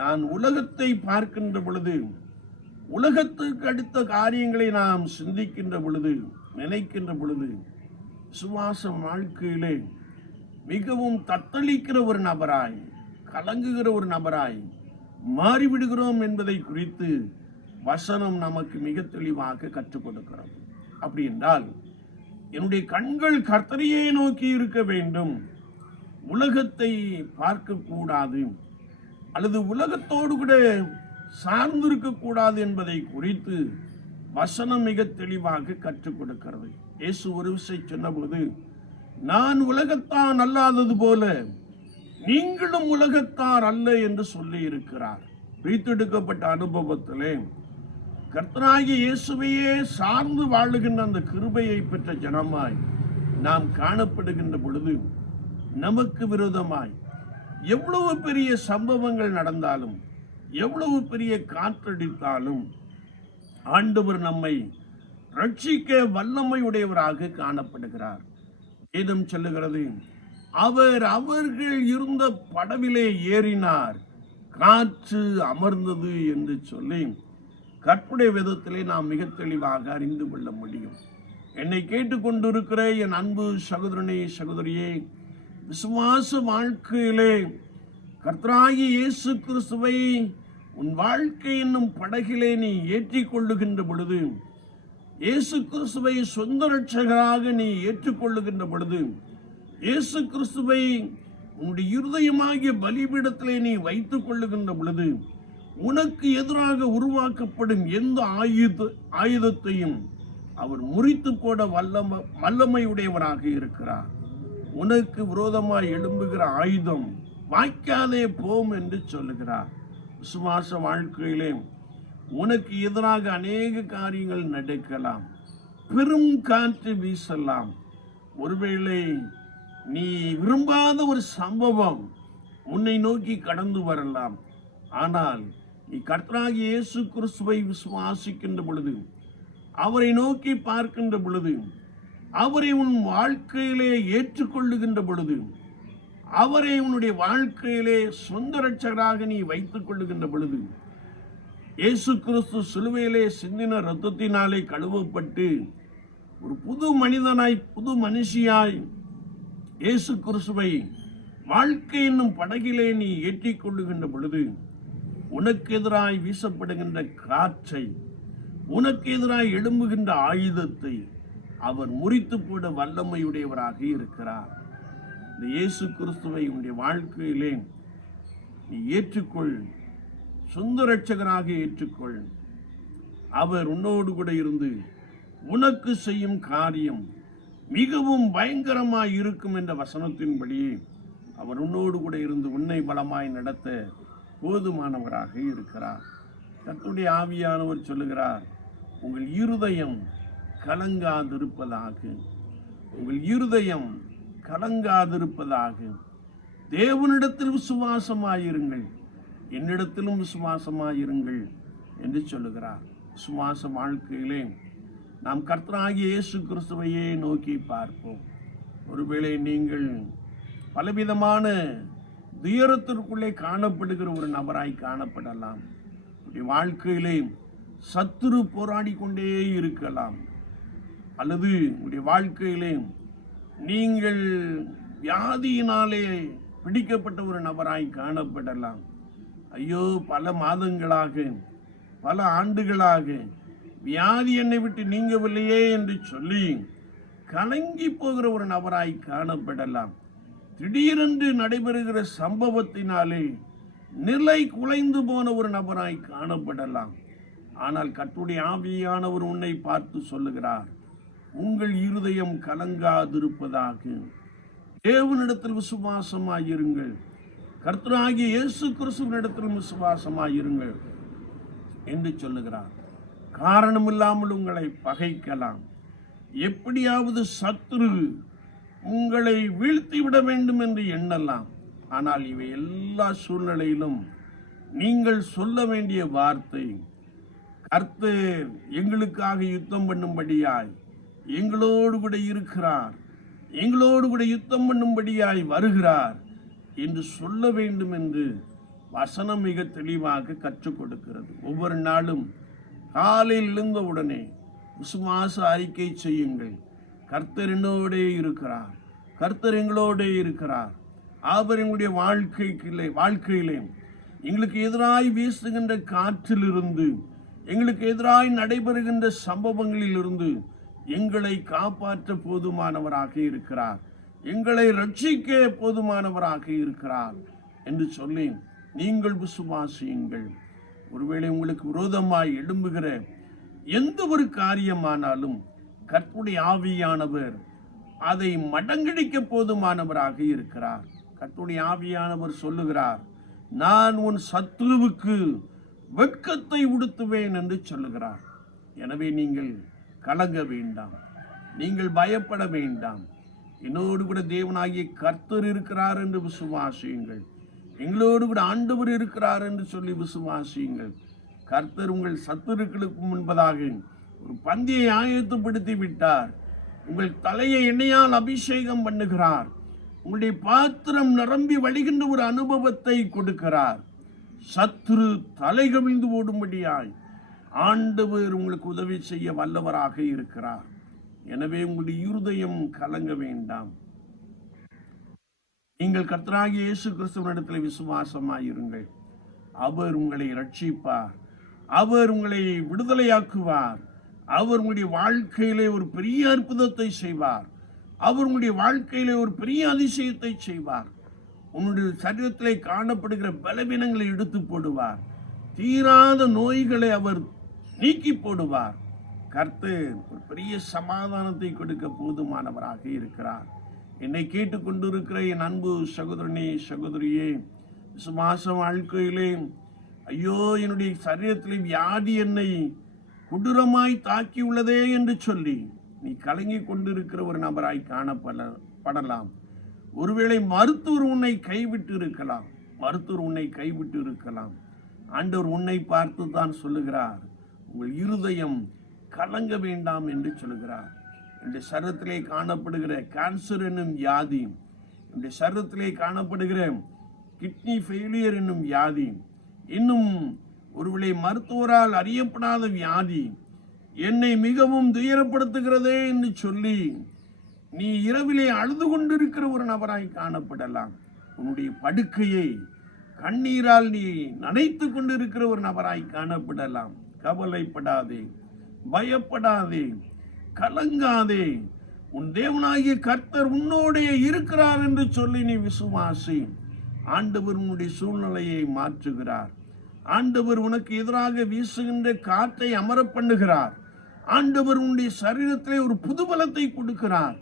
நான் உலகத்தை பார்க்கின்ற பொழுது, உலகத்துக்கு அடுத்த காரியங்களை நாம் சிந்திக்கின்ற பொழுது, நினைக்கின்ற பொழுது, விசுவாச வாழ்க்கையிலே மிகவும் தத்தளிக்கிற ஒரு நபராய், கலங்குகிற ஒரு நபராய் மாறிவிடுகிறோம் என்பதை குறித்து வசனம் நமக்கு மிக தெளிவாக கற்றுக் கொடுக்கிறது. அப்படி என்றால் என்னுடைய கண்கள் கர்த்தரையே நோக்கி இருக்க வேண்டும், உலகத்தை பார்க்க கூடாது அல்லது உலகத்தோடு கூட சார்ந்திருக்க கூடாது என்பதை குறித்து வசனம் மிக தெளிவாக கற்றுக் கொடுக்கிறது. இயேசு ஒரு விஷயம் சொன்னபோது, நான் உலகத்தான் அல்லாதது போல நீங்களும் உலகத்தார் அல்ல என்று சொல்லி இருக்கிறார். பிரித்தெடுக்கப்பட்ட அனுபவத்திலே கர்த்தராகிய இயேசுவையே சார்ந்து வாழுகின்ற அந்த கிருபையை பெற்ற ஜனமாய் நாம் காணப்படுகின்ற பொழுது, நமக்கு விரோதமாய் எவ்வளவு பெரிய சம்பவங்கள் நடந்தாலும், எவ்வளவு பெரிய காற்றடித்தாலும், ஆண்டவர் நம்மை ரட்சிக்க வல்லமை உடையவராக காணப்படுகிறார். வேதம் சொல்லுகிறது, அவர்கள் இருந்த படவிலே ஏறினார், காற்று அமர்ந்தது என்று சொல்லி கர்த்தருடைய வேதத்திலே நாம் மிக தெளிவாக அறிந்து கொள்ள முடியும். என்னை கேட்டுக்கொண்டிருக்கிற என் அன்பு சகோதரனே, சகோதரியே, விசுவாச வாழ்க்கையிலே கர்த்தராகிய இயேசு கிறிஸ்துவை உன் வாழ்க்கை என்னும் படகிலே நீ ஏற்றிக் கொள்ளுகின்ற பொழுது, இயேசு கிறிஸ்துவை சொந்த இரட்சகராக நீ ஏற்றுக்கொள்ளுகின்ற பொழுது, இயேசு கிறிஸ்துவை உன்னுடைய இருதயமாகிய பலிபீடத்திலே நீ வைத்துக் கொள்ளுகின்ற பொழுது, உனக்கு எதிராக உருவாக்கப்படும் எந்த ஆயுதத்தையும் அவர் முறித்து போட வல்லமையுடையவராக இருக்கிறார். உனக்கு விரோதமாய் எழும்புகிற ஆயுதம் வாய்க்காதே போம் என்று சொல்லுகிறார். விசுவாச வாழ்க்கையிலே உனக்கு எதிராக அநேக காரியங்கள் நடக்கலாம், பெரும் காற்று வீசலாம், ஒருவேளை நீ விரும்பாத ஒரு சம்பவம் உன்னை நோக்கி கடந்து வரலாம். ஆனால் நீ கர்த்தராகிய இயேசு கிறிஸ்துவை விசுவாசிக்கின்ற பொழுது, அவரை நோக்கி பார்க்கின்ற பொழுது, அவரை உன் வாழ்க்கையிலே ஏற்றுக்கொள்ளுகின்ற பொழுது, அவரை உன்னுடைய வாழ்க்கையிலே சொந்த இரட்சகராக நீ வைத்துக் கொள்ளுகின்ற பொழுது, இயேசு கிறிஸ்து சிலுவையிலே சிந்தின இரத்தத்தினாலே கழுவப்பட்டு ஒரு புது மனிதனாய், புது மனுஷியாய் இயேசு கிறிஸ்துவை வாழ்க்கை என்னும் படகிலே நீ ஏற்றிக் கொள்ளுகின்ற பொழுது, உனக்கு எதிராய் வீசப்படுகின்ற காற்றை, உனக்கு எதிராய் எழும்புகின்ற ஆயுதத்தை அவர் முறித்து போட வல்லமையுடையவராக இருக்கிறார். இந்த இயேசு கிறிஸ்துவை உன்னுடைய வாழ்க்கையிலே நீ ஏற்றுக்கொள், சொந்த இரட்சகராக ஏற்றுக்கொள். அவர் உன்னோடு கூட இருந்து உனக்கு செய்யும் காரியம் மிகவும் பயங்கரமாய் இருக்கும் என்ற வசனத்தின்படியே அவர் உன்னோடு கூட இருந்து உன்னை பலமாய் நடத்த போதுமானவராக இருக்கிறார். கர்த்தருடைய ஆவியானவர் சொல்லுகிறார், உங்கள் இருதயம் கலங்காதிருப்பதாக, உங்கள் இருதயம் கலங்காதிருப்பதாக. தேவனிடத்தில் விசுவாசமாயிருங்கள், என்னிடத்திலும் விசுவாசமாயிருங்கள் என்று சொல்லுகிறார். விசுவாச வாழ்க்கையிலே நாம் கர்த்தராகிய இயேசு கிறிஸ்துவையே நோக்கி பார்ப்போம். ஒருவேளை நீங்கள் பலவிதமான துயரத்திற்குள்ளே காணப்படுகிற ஒரு நபராய் காணப்படலாம். வாழ்க்கையிலே சத்துரு போராடி கொண்டே இருக்கலாம், அல்லது உங்களுடைய வாழ்க்கையிலே நீங்கள் வியாதியினாலே பிடிக்கப்பட்ட ஒரு நபராய் காணப்படலாம். ஐயோ, பல மாதங்களாக, பல ஆண்டுகளாக வியாதி என்னை விட்டு நீங்கவில்லையே என்று சொல்லி கலங்கி போகிற ஒரு நபராய் காணப்படலாம். திடீரென்று நடைபெறுகிற சம்பவத்தினாலே நிலை குலைந்து போன ஒரு நபராய் காணப்படலாம். ஆனால் கர்த்தருடைய ஆவியானவர் உன்னை பார்த்து சொல்லுகிறார், உங்கள் இருதயம் கலங்காதிருப்பதாக, தேவனிடத்தில் விசுவாசமாயிருங்கள், கர்த்தராகிய இயேசு கிறிஸ்துவினிடத்தில் விசுவாசமாயிருங்கள் என்று சொல்லுகிறார். காரணமில்லாமல் உங்களை பகைக்கலாம், எப்படியாவது சத்துரு உங்களை வீழ்த்திவிட வேண்டும் என்று எண்ணலாம். ஆனால் இவை எல்லா சூழ்நிலையிலும் நீங்கள் சொல்ல வேண்டிய வார்த்தை, கர்த்தர் எங்களுக்காக யுத்தம் பண்ணும்படியாய் எங்களோடு கூட இருக்கிறார், எங்களோடு கூட யுத்தம் பண்ணும்படியாய் வருகிறார் என்று சொல்ல வேண்டும் என்று வசனம் மிக தெளிவாக கற்றுக் கொடுக்கிறது. ஒவ்வொரு நாளும் காலையில் எழுந்தவுடனே விசுவாச அறிக்கை செய்யுங்கள். கர்த்தர் என்னோடே இருக்கிறார், கர்த்தர் எங்களோடே இருக்கிறார். அவர் எங்களுடைய வாழ்க்கையிலே எங்களுக்கு எதிராய் வீசுகின்ற காற்றிலிருந்து, எங்களுக்கு எதிராய் நடைபெறுகின்ற சம்பவங்களில் இருந்து எங்களை காப்பாற்ற போதுமானவராக இருக்கிறார், எங்களை ரட்சிக்க போதுமானவராக இருக்கிறார் என்று சொல்லி நீங்கள் விசுவாசியுங்கள். ஒருவேளை உங்களுக்கு விரோதமாய் எழும்புகிற எந்த ஒரு காரியமானாலும் கர்த்தருடைய ஆவியானவர் அதை மடங்கடிக்க போதுமானவராக இருக்கிறார். கர்த்தருடைய ஆவியானவர் சொல்லுகிறார், நான் உன் சத்துருவுக்கு வெட்கத்தை உடுத்துவேன் என்று சொல்லுகிறார். எனவே நீங்கள் கலங்க வேண்டாம், நீங்கள் பயப்பட வேண்டாம். என்னோடு கூட தேவனாகிய கர்த்தர் இருக்கிறார் என்று விசுவாசியுங்கள். எங்களோடு கூட ஆண்டவர் இருக்கிறார் என்று சொல்லி விசுவாசியுங்கள். கர்த்தர் உங்கள் சத்துருக்களுக்கு முன்பதாக ஒரு பந்தியை ஆயத்தப்படுத்தி விட்டார். உங்கள் தலையை எண்ணெயால் அபிஷேகம் பண்ணுகிறார். உங்களுடைய பாத்திரம் நிரம்பி வழிகின்ற ஒரு அனுபவத்தை கொடுக்கிறார். சத்துரு தலைகவிழ்ந்து ஓடும்படியாய் ஆண்டவர் உங்களுக்கு உதவி செய்ய வல்லவராக இருக்கிறார். எனவே உங்களுடைய இருதயம் கலங்க வேண்டாம். நீங்கள் கர்த்தராகிய இயேசு கிறிஸ்துவினிடத்தில் விசுவாசமாயிருங்கள். அவர் உங்களை ரட்சிப்பார், அவர் உங்களை விடுதலையாக்குவார், அவர் உங்களுடைய வாழ்க்கையிலே ஒரு பெரிய அற்புதத்தை செய்வார், அவர் உங்களுடைய வாழ்க்கையிலே ஒரு பெரிய அதிசயத்தை செய்வார். உன்னுடைய சரீரத்திலே காணப்படுகிற பலவீனங்களை எடுத்து போடுவார், தீராத நோய்களை அவர் நீக்கி போடுவார். கர்த்தர் ஒரு பெரிய சமாதானத்தை கொடுக்க போதுமானவராக இருக்கிறார். என்னை கேட்டுக்கொண்டிருக்கிற என் அன்பு சகோதரனே, சகோதரியே, விசுவாச வாழ்க்கையிலே ஐயோ என்னுடைய சரீரத்திலே வியாதி என்னை கொடூரமாய் தாக்கி உள்ளதே என்று சொல்லி நீ கலங்கி கொண்டிருக்கிற ஒரு நபராய் காணப்படலாம். ஒருவேளை மருத்துவர் உன்னை கைவிட்டு இருக்கலாம். ஆண்டவர் உன்னை பார்த்து தான் சொல்லுகிறார், உங்கள் இருதயம் கலங்க வேண்டாம் என்று சொல்லுகிறார். என்னுடைய சரீரத்திலே காணப்படுகிற கேன்சர் என்னும் வியாதி, என்னுடைய சரீரத்திலே காணப்படுகிற கிட்னி ஃபெயிலியர் என்னும் வியாதி, இன்னும் ஒருவேளை மருத்துவரால் அறியப்படாத வியாதி என்னை மிகவும் துயரப்படுத்துகிறதே என்று சொல்லி நீ இரவிலே அழுது கொண்டிருக்கிற ஒரு நபராய் காணப்படலாம். உன்னுடைய படுக்கையை கண்ணீரால் நீ நனைத்து கொண்டிருக்கிற ஒரு நபராய் காணப்படலாம். கவலைப்படாதே, பயப்படாதே, கலங்காதே. உன் தேவனாகிய கர்த்தர் உன்னோடே இருக்கிறார் என்று சொல்லி நீ விசுவாசி. ஆண்டவர் உன்னுடைய சூழ்நிலையை மாற்றுகிறார். ஆண்டவர் உனக்கு எதிராக வீசுகின்ற காற்றை அமர பண்ணுகிறார். ஆண்டவர் உன்னுடைய சரீரத்திலே ஒரு புதுபலத்தை கொடுக்கிறார்.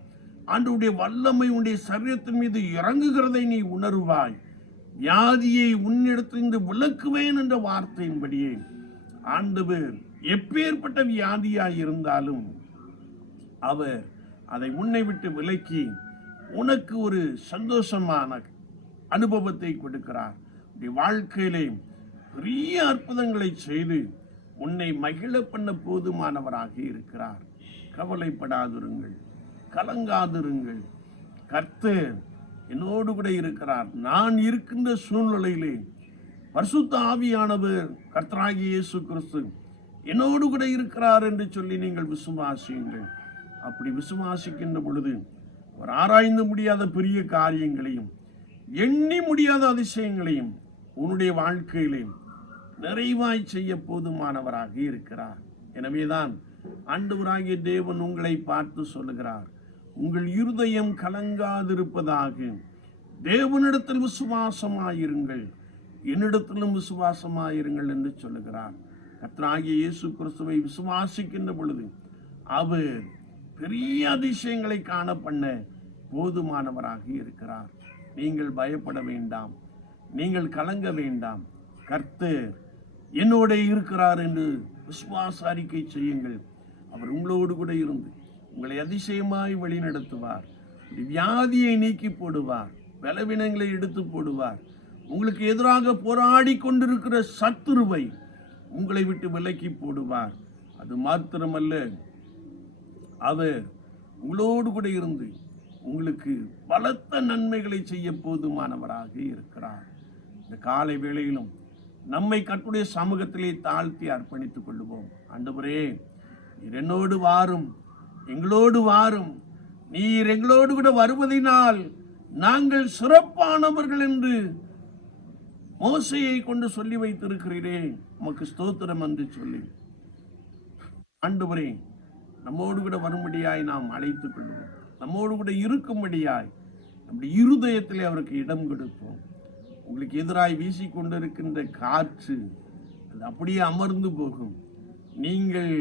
ஆண்டவருடைய வல்லமை உன்னுடைய சரீரத்தின் மீது இறங்குகிறதை நீ உணர்வாய். வியாதியை உன்னிடத்திலிருந்து விலக்குவேன் என்ற வார்த்தையின்படியே ஆண்டவர் எப்பேற்பட்ட வியாதியாய் இருந்தாலும் அவர் அதை உன்னை விட்டு விலக்கி உனக்கு ஒரு சந்தோஷமான அனுபவத்தை கொடுக்கிறார். வாழ்க்கையிலே பெரிய அற்புதங்களை செய்து உன்னை மகிழ பண்ண போதுமானவராக இருக்கிறார். கவலைப்படாதிருங்கள், கலங்காதிருங்கள். கர்த்தர் என்னோடு கூட இருக்கிறார். நான் இருக்கின்ற சூழ்நிலையிலே பரிசுத்த ஆவியானவர் கர்த்தராகிய இயேசு கிறிஸ்து என்னோடு கூட இருக்கிறார் என்று சொல்லி நீங்கள் விசுவாசியுங்கள். அப்படி விசுவாசிக்கின்ற பொழுது அவர் ஆராய்ந்து முடியாத பெரிய காரியங்களையும் எண்ணி முடியாத அதிசயங்களையும் உன்னுடைய வாழ்க்கையிலே நிறைவாய் செய்ய போதுமானவராக இருக்கிறார். எனவேதான் ஆண்டவராகிய தேவன் உங்களை பார்த்து சொல்லுகிறார், உங்கள் இருதயம் கலங்காதிருப்பதாக தேவனிடத்தில் விசுவாசமாயிருங்கள், என்னிடத்திலும் விசுவாசமாயிருங்கள் என்று சொல்லுகிறார். கர்த்தராகிய இயேசு கிறிஸ்துவை விசுவாசிக்கின்ற பொழுது அவர் பெரிய அதிசயங்களை காண பண்ண போதுமானவராக இருக்கிறார். நீங்கள் பயப்பட வேண்டாம், நீங்கள் கலங்க வேண்டாம். கர்த்தர் என்னோட இருக்கிறார் என்று விசுவாச அறிக்கை செய்யுங்கள். அவர் உங்களோடு கூட இருந்து உங்களை அதிசயமாய் வழி நடத்துவார். வியாதியை நீக்கி போடுவார், பலவீனங்களை எடுத்து போடுவார். உங்களுக்கு எதிராக போராடி கொண்டிருக்கிற சத்துருவை உங்களை விட்டு விலக்கி போடுவார். அது மாத்திரமல்ல, அவர் உங்களோடு கூட இருந்து உங்களுக்கு பலத்த நன்மைகளை செய்ய போதுமானவராக இருக்கிறார். இந்த காலை வேளையிலும் நம்மை கர்த்தருடைய சமூகத்திலே தாழ்த்தி அர்ப்பணித்துக் கொள்ளுவோம். ஆண்டவரே, நீர் என்னோடு வாரும், எங்களோடு வாரும். நீர் எங்களோடு கூட வருவதினால் நாங்கள் சிறப்பானவர்கள் என்று மோசேயை கொண்டு சொல்லி வைத்திருக்கிறீரே, உமக்கு ஸ்தோத்திரம் என்று சொல்லி ஆண்டவரே நம்மோடு கூட வரும்படியாய் நாம் அழைத்துக் கொள்வோம். நம்மோடு கூட இருக்கும்படியாய் நம்முடைய இருதயத்திலே அவருக்கு இடம் கொடுப்போம். உங்களுக்கு எதிராய் வீசிக்கொண்டிருக்கின்ற காற்று அது அப்படியே அமர்ந்து போகும். நீங்கள்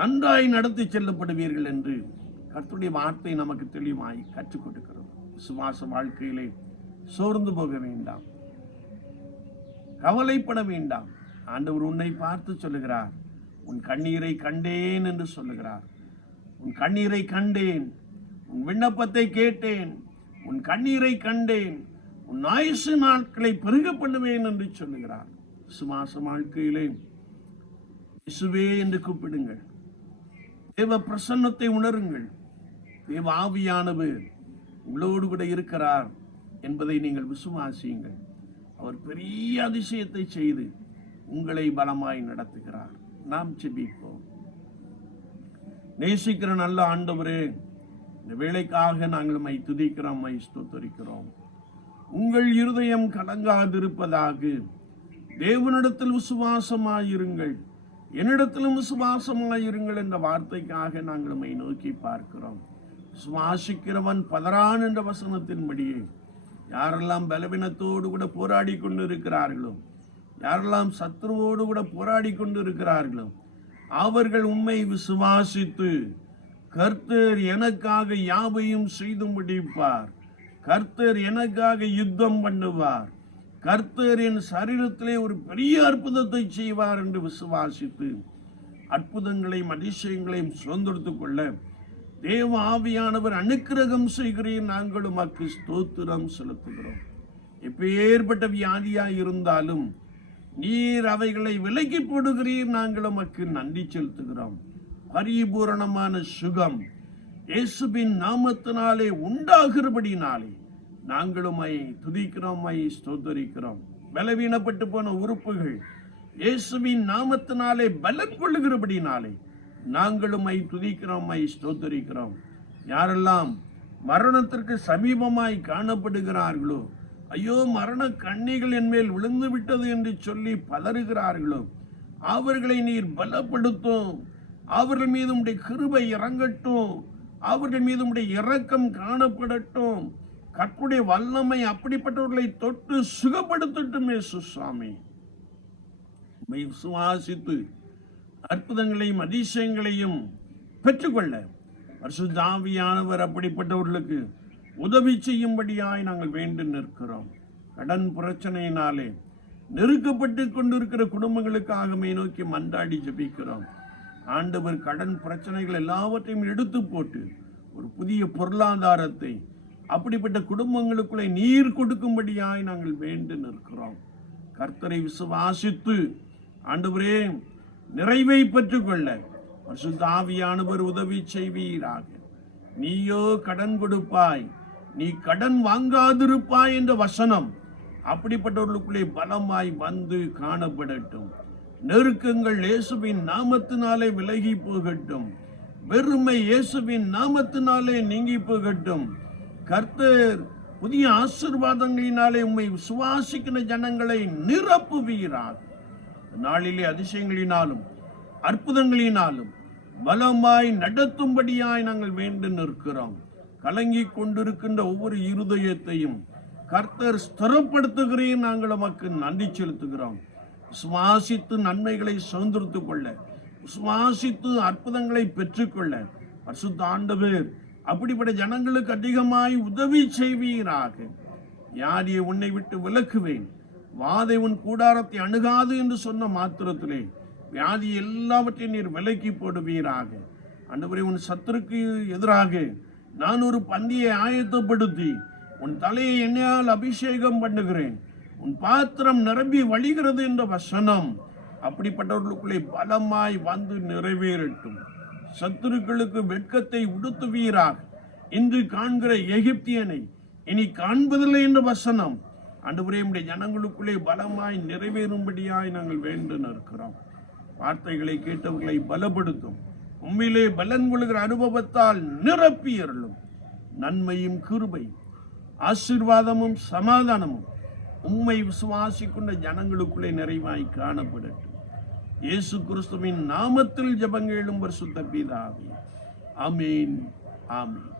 நன்றாய் நடத்தி செல்லப்படுவீர்கள் என்று கர்த்தருடைய வார்த்தை நமக்கு தெளிவாய் கற்றுக் கொடுக்கிறது. விசுவாச வாழ்க்கையிலே சோர்ந்து போக வேண்டாம், கவலைப்பட வேண்டாம். ஆண்டவர் உன்னை பார்த்து சொல்லுகிறார், உன் கண்ணீரை கண்டேன் என்று சொல்லுகிறார். உன் கண்ணீரை கண்டேன், உன் விண்ணப்பத்தை கேட்டேன், உன் கண்ணீரை கண்டேன், உன் ஆயுசு நாட்களை பெருக பண்ணுவேன் என்று சொல்லுகிறார். விசுவாச வாழ்க்கையிலே இயேசுவே என்று கூப்பிடுங்கள். தேவ பிரசன்னத்தை உணருங்கள். தேவ ஆவியானவர் உங்களோடு கூட இருக்கிறார் என்பதை நீங்கள் விசுவாசியுங்கள். அவர் பெரிய அதிசயத்தை செய்து உங்களை பலமாய் நடத்துகிறார். நாம் ஜெபிப்போம். நேசிக்கிற நல்ல ஆண்டவரே, இந்த வேளைக்காக நாங்கள் உம்மை துதிக்கிறோம், உம்மை ஸ்தோத்திரிக்கிறோம். உங்கள் இருதயம் கலங்காதிருப்பதாக தேவனிடத்தில் விசுவாசமாயிருங்கள், என்னிடத்திலும் விசுவாசமாயிருங்கள் என்ற வார்த்தைக்காக நாங்கள் உம்மை நோக்கி பார்க்கிறோம். விசுவாசிக்கிறவன் பதறான் என்ற வசனத்தின்படியே யாரெல்லாம் பலவீனத்தோடு கூட போராடி கொண்டு இருக்கிறார்களோ, யாரெல்லாம் சத்துருவோடு கூட போராடி கொண்டு இருக்கிறார்களோ, அவர்கள் உம்மை விசுவாசித்து கர்த்தர் எனக்காக யாவையும் செய்து முடிப்பார், கர்த்தர் எனக்காக யுத்தம் பண்ணுவார், கர்த்தர் என் சரீரத்திலே ஒரு பெரிய அற்புதத்தை செய்வார் என்று விசுவாசித்து அற்புதங்களையும் அதிசயங்களையும் சுதந்திரத்துக் கொள்ள தேவ ஆவியானவர் அனுக்கிரகம் செய்கிறீர். நாங்கள் உமக்கு ஸ்தோத்திரம் செலுத்துகிறோம். எப்பேற்பட்ட வியாதியாய் இருந்தாலும் நீர் அவைகளை விலக்கி போடுகிறீர். நாங்கள் உமக்கு நன்றி செலுத்துகிறோம். பரிபூரணமான சுகம் இயேசுவின் நாமத்தினாலே உண்டாகிறபடினாலே நாங்கள் உம்மை துதிக்கிறோம், உம்மை ஸ்தோத்திரிக்கிறோம். பலவீனப்பட்டு போன உறுப்புகள் இயேசுவின் நாமத்தினாலே பலன் கொள்ளுகிறபடினாலே நாங்கள் உம்மை துதிக்கிறோம், உம்மை ஸ்தோத்திரிக்கிறோம். யாரெல்லாம் மரணத்திற்கு சமீபமாய் காணப்படுகிறார்களோ, ஐயோ மரண கண்ணிகள் என் மேல் விழுந்து விட்டது என்று சொல்லி பதறுகிறார்களோ, அவர்களை நீர் பலப்படுத்தும். அவர்கள் மீது உம்முடைய கிருபை இறங்கட்டும், அவர்கள் மீது உம்முடைய இரக்கம் காணப்படட்டும். கர்த்தருடைய வல்லமை அப்படிப்பட்டவர்களை தொட்டு சுகப்படுத்தட்டும். இயேசு சுவாமி, உம்மை விசுவாசித்து அற்புதங்களையும் அதிசயங்களையும் பெற்றுக்கொள்ள பரிசுத்த ஆவியானவர் அப்படிப்பட்டவர்களுக்கு உதவி செய்யும்படியாய் நாங்கள் வேண்டி நிற்கிறோம். கடன் பிரச்சனையினாலே நெருக்கப்பட்டு கொண்டிருக்கிற குடும்பங்களுக்காக நோக்கி மன்றாடி ஜெபிக்கிறோம். ஆண்டவர் கடன் பிரச்சனைகள் எல்லாவற்றையும் எடுத்து போட்டு ஒரு புதிய பொருளாதாரத்தை அப்படிப்பட்ட குடும்பங்களுக்குள்ளே நீர் கொடுக்கும்படியாய் நாங்கள் வேண்டி நிற்கிறோம். கர்த்தரை விசுவாசித்து ஆண்டவரே நிறைவை பெற்றுக்கொள்ள பரிசுத்த ஆவியானவர் உதவி செய்வீராக. நீயோ கடன் கொடுப்பாய், நீ கடன் வாங்காதிருப்பாய் என்ற வசனம் அப்படிப்பட்டவர்களுக்குள்ளே பலமாய் வந்து காணப்படட்டும். நெருக்கங்கள் இயேசுவின் நாமத்தினாலே விலகி போகட்டும். வெறுமை இயேசுவின் நாமத்தினாலே நீங்கி போகட்டும். கர்த்தர் புதிய ஆசீர்வாதங்களினாலே உம்மை விசுவாசிக்கிற ஜனங்களை நிரப்புவீராக. நாளிலே அதிசயங்களினாலும் அற்புதங்களினாலும் பலமாய் நடத்தும்படியாய் நாங்கள் வேண்டி நிற்கிறோம். கலங்கி கொண்டிருக்கின்ற ஒவ்வொரு இருதயத்தையும் கர்த்தர் ஸ்திரப்படுத்துகிறேன். நாங்கள் உமக்கு நன்றி செலுத்துகிறோம். விசுவாசித்து நன்மைகளை சுதந்திரத்துக் கொள்ள, விசுவாசித்து அற்புதங்களை பெற்றுக்கொள்ள பரிசுத்த ஆண்டவர் அப்படிப்பட்ட ஜனங்களுக்கு அதிகமாய் உதவி செய்வீராக. வியாதியை உன்னை விட்டு விலக்குவேன், வாதை உன் கூடாரத்தை அணுகாது என்று சொன்ன மாத்திரத்திலே வியாதி எல்லாவற்றையும் நீர் விலக்கி போடுவீராக. ஆண்டவரே, உன் சத்துருக்கு எதிராக நான் ஒரு பந்தியை ஆயத்தப்படுத்தி உன் தலையை எண்ணெயால் அபிஷேகம் பண்ணுகிறேன், உன் பாத்திரம் நிரம்பி வழிகிறது என்ற வசனம் அப்படிப்பட்டவர்களுக்குள்ளே பலமாய் வந்து நிறைவேறட்டும். சத்துருக்களுக்கு வெட்கத்தை உடுத்துவீராக. இன்று காண்கிற எகிப்தியனை இனி காண்பதில்லை என்ற வசனம் ஆண்டவரே உம்முடைய ஜனங்களுக்குள்ளே பலமாய் நிறைவேறும்படியாய் நாங்கள் வேண்டு நிற்கிறோம். வார்த்தைகளை கேட்டவர்களை பலப்படுத்தும். உண்மையிலே பலன் கொள்கிற அனுபவத்தால் நிரப்பியருளும். நன்மையும் கிருபை ஆசீர்வாதமும் சமாதானமும் உம்மை விசுவாசிக்கின்ற ஜனங்களுக்குள்ளே நிறைவாய் காணப்படட்டும். இயேசு கிறிஸ்துவின் நாமத்தில் ஜெபங்களும் பரிசுத்த பிதாவே, ஆமென், ஆமென்.